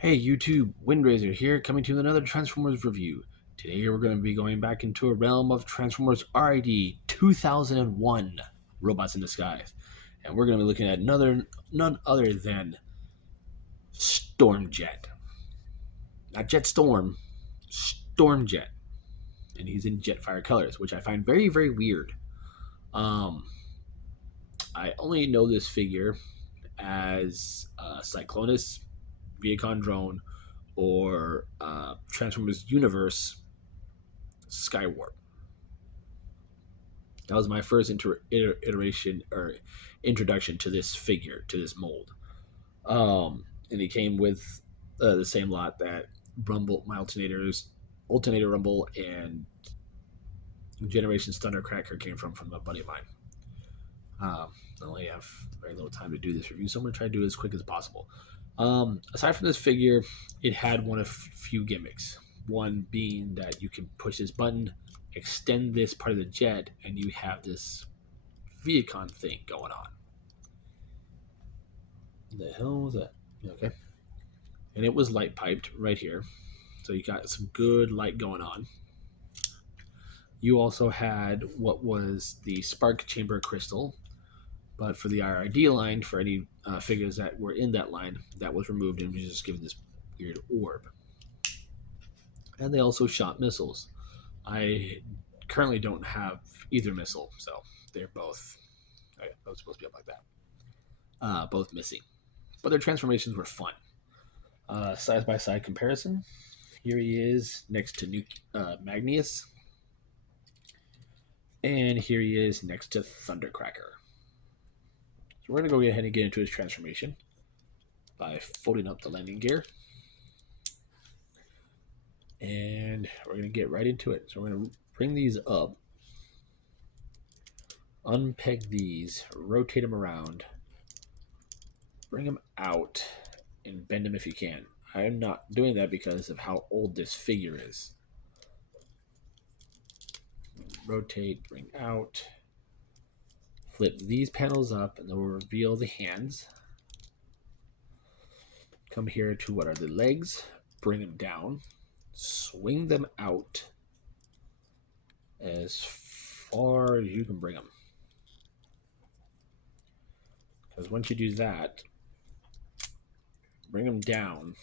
Hey YouTube, Windraiser here, coming to another Transformers review. Today we're going to be going back into a realm of Transformers R.I.D. 2001, Robots in Disguise. And we're going to be looking at none other than Stormjet. Not Jetstorm, Stormjet. And he's in Jetfire colors, which I find very, very weird. Um, I only know this figure as Cyclonus, Viacon Drone, or Transformers Universe Skywarp. That was my first iteration or introduction to this figure, to this mold. And he came with the same lot that Rumble, my Alternator Rumble, and Generations Thundercracker came from a buddy of mine. I only have very little time to do this review, so I'm going to try to do it as quick as possible. Aside from this figure, it had one of few gimmicks. One being that you can push this button, extend this part of the jet, and you have this Viacon thing going on. The hell was that? Okay. And it was light piped right here. So you got some good light going on. You also had what was the spark chamber crystal, but for the R.I.D. line, for any figures that were in that line, that was removed and was just given this weird orb. And they also shot missiles. I currently don't have either missile, so they're both. I was supposed to be up like that. Both missing, but their transformations were fun. Side by side comparison. Here he is next to Magnius, and here he is next to Thundercracker. So we're gonna go ahead and get into his transformation by folding up the landing gear, and we're gonna get right into it. So we're gonna bring these up, unpeg these, rotate them around, bring them out, and bend them if you can. I'm not doing that because of how old this figure is. Rotate, bring out, flip these panels up, and then we'll reveal the hands. Come here to what are the legs, bring them down, swing them out as far as you can bring them. Because once you do that, bring them down,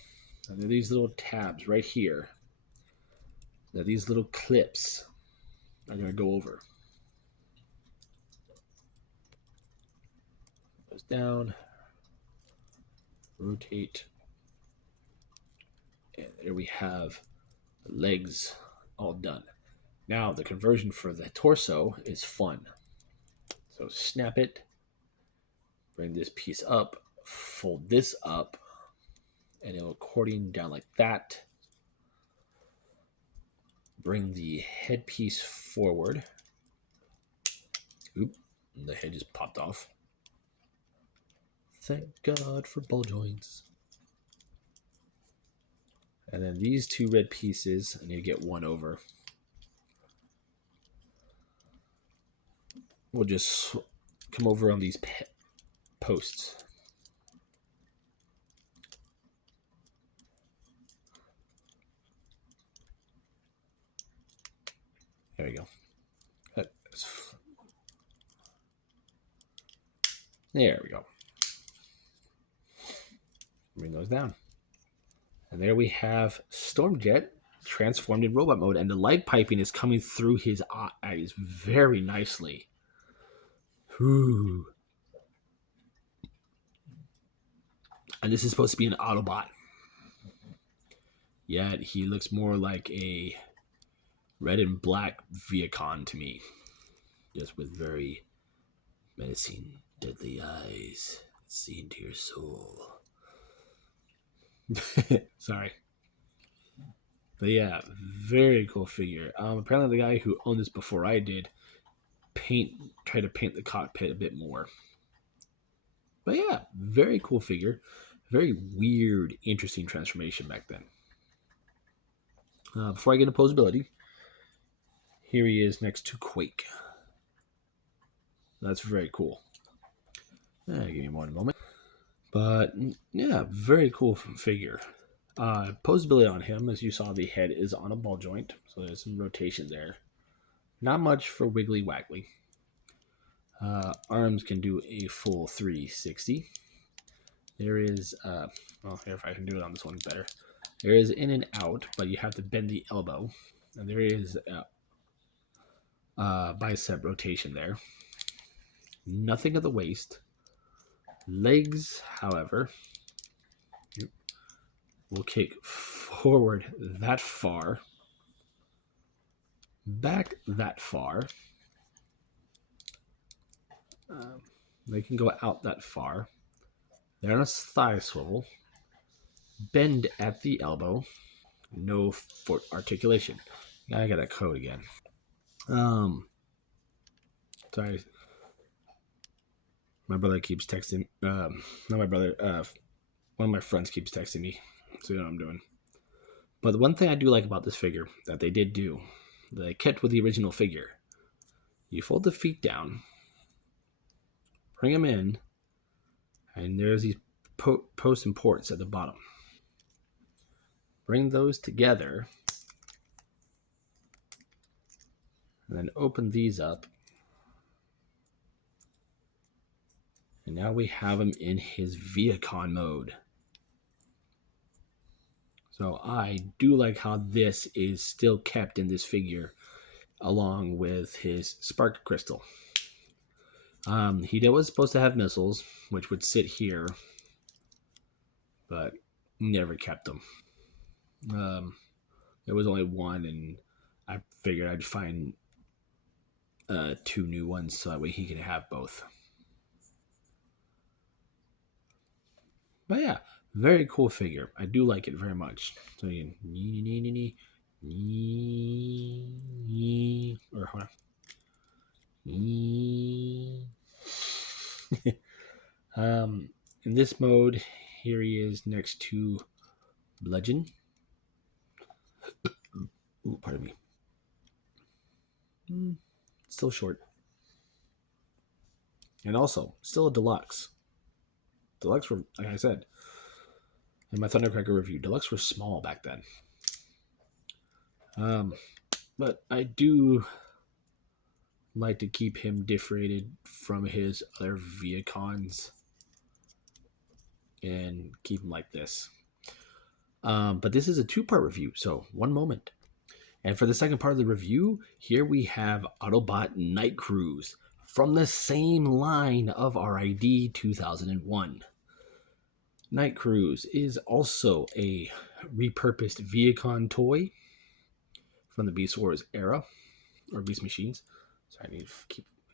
and there are these little tabs right here. Now these little clips are going to go over. Goes down, rotate, and there we have the legs all done. Now the conversion for the torso is fun. So snap it, bring this piece up, fold this up, and it'll accordion down like that. Bring the headpiece forward. Oop, the head just popped off. Thank God for ball joints. And then these two red pieces, I need to get one over. We'll just come over on these posts. There we go. There we go. Bring those down. And there we have Stormjet transformed in robot mode, and the light piping is coming through his eyes very nicely. Whew. And this is supposed to be an Autobot. Yet he looks more like a red and black Viacon to me. Just with very menacing, deadly eyes that see into your soul. Sorry. But yeah, very cool figure. Apparently the guy who owned this before I did tried to paint the cockpit a bit more. But yeah, very cool figure. Very weird, interesting transformation back then. Before I get into posability, here he is next to Quake. That's very cool. Give me one moment. But yeah, very cool figure. Posability on him, as you saw, the head is on a ball joint, so there's some rotation there. Not much for wiggly waggly. Arms can do a full 360. There is, well, here if I can do it on this one better. There is in and out, but you have to bend the elbow. And there is bicep rotation there. Nothing at the waist. Legs, however, will kick forward that far, back that far. They can go out that far. They're on a thigh swivel. Bend at the elbow. No foot articulation. I got a code again. Sorry. My brother keeps texting. Not my brother. One of my friends keeps texting me, so you know what I'm doing. But the one thing I do like about this figure that they did do, that they kept with the original figure, you fold the feet down, bring them in, and there's these posts and ports at the bottom. Bring those together, and then open these up. And now we have him in his Viacon mode. So I do like how this is still kept in this figure along with his spark crystal. He was supposed to have missiles, which would sit here, but never kept them. There was only one, and I figured I'd find 2 new ones so that way he could have both. But yeah, very cool figure. I do like it very much. So you or hold on. In this mode, here he is next to Bludgeon. Ooh, pardon me. Still short. And also, still a deluxe. Deluxe were, like I said, in my Thundercracker review, Deluxe were small back then. But I do like to keep him differentiated from his other Viacons and keep him like this. But this is a 2-part review, so one moment. And for the second part of the review, here we have Autobot Nightcruz from the same line of R.I.D. 2001. Nightcruz is also a repurposed Viacon toy from the Beast Wars era, or Beast Machines. Sorry, I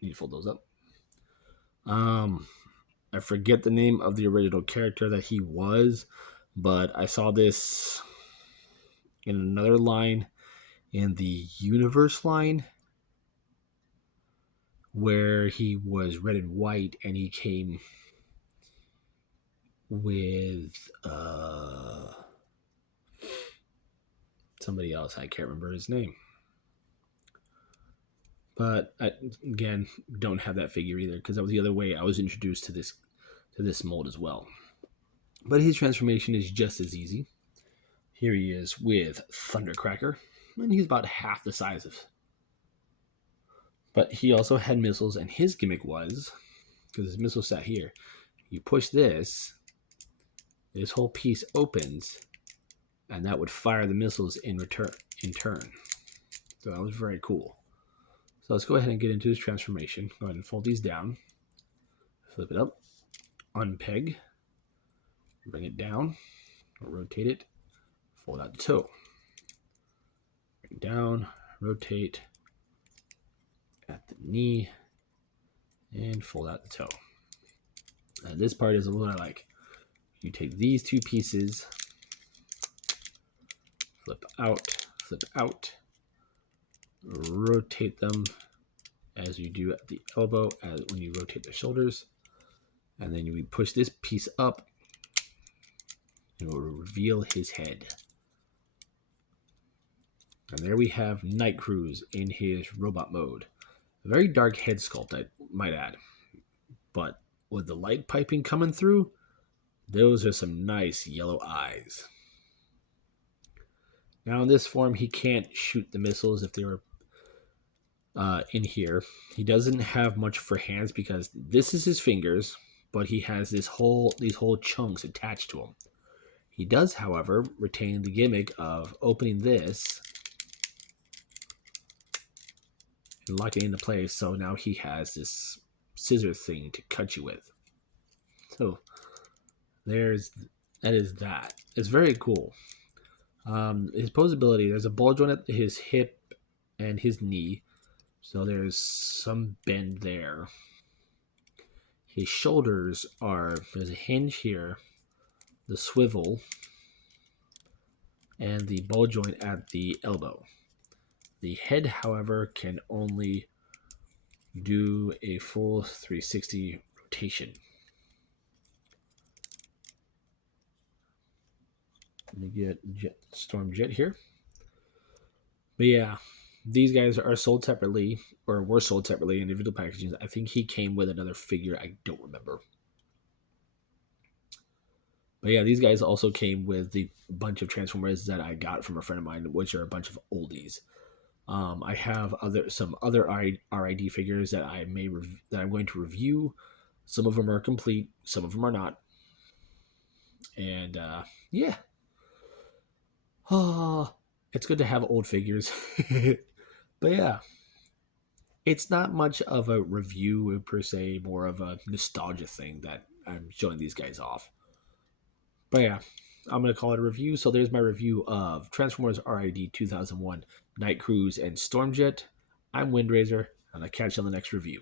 need to fold those up. I forget the name of the original character that he was, but I saw this in another line, in the Universe line, where he was red and white, and he came with somebody else. I can't remember his name. But I, again, don't have that figure either, because that was the other way I was introduced to this mold as well. But his transformation is just as easy. Here he is with Thundercracker, and he's about half the size of. But he also had missiles, and his gimmick was, because his missile sat here, you push this whole piece opens, and that would fire the missiles in turn. So that was very cool. So let's go ahead and get into his transformation. Go ahead and fold these down. Flip it up. Unpeg. Bring it down. Rotate it. Fold out the toe. Bring it down. Rotate at the knee. And fold out the toe. Now this part is what I like. You take these 2 pieces. Flip out. Rotate them as you do at the elbow, as when you rotate the shoulders, and then you push this piece up, and it will reveal his head. And there we have Nightcruz in his robot mode. A very dark head sculpt, I might add, but with the light piping coming through, those are some nice yellow eyes. Now in this form, he can't shoot the missiles if they were in here. He doesn't have much for hands because this is his fingers, but he has these whole chunks attached to him. He does, however, retain the gimmick of opening this and locking it into place. So now he has this scissor thing to cut you with. So that is that. It's very cool. His posability, there's a ball joint at his hip and his knee, so there's some bend there. His shoulders there's a hinge here, the swivel, and the ball joint at the elbow. The head, however, can only do a full 360 rotation. Let me get Storm Jet here. But yeah, these guys are sold separately, or were sold separately in individual packaging. I think he came with another figure. I don't remember. But yeah, these guys also came with the bunch of Transformers that I got from a friend of mine, which are a bunch of oldies. I have some other R.I.D figures that that I'm going to review. Some of them are complete, some of them are not. And yeah, it's good to have old figures. But yeah, it's not much of a review per se, more of a nostalgia thing that I'm showing these guys off. But yeah, I'm going to call it a review. So there's my review of Transformers R.I.D 2001, Nightcruz, and Stormjet. I'm Windraiser, and I'll catch you on the next review.